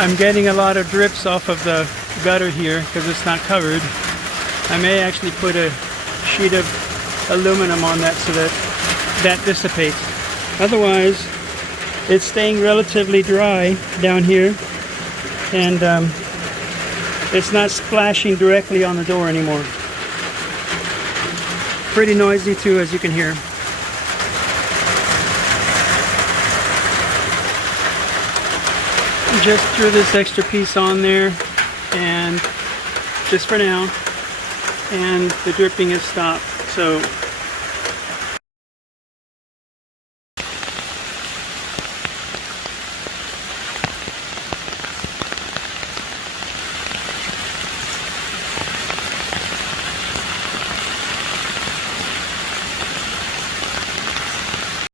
I'm getting a lot of drips off of the gutter here because it's not covered. I may actually put a sheet of aluminum on that so that that dissipates. Otherwise, it's staying relatively dry down here, and it's not splashing directly on the door anymore. Pretty noisy too, as you can hear. Just threw this extra piece on there, and just for now, and the dripping has stopped. So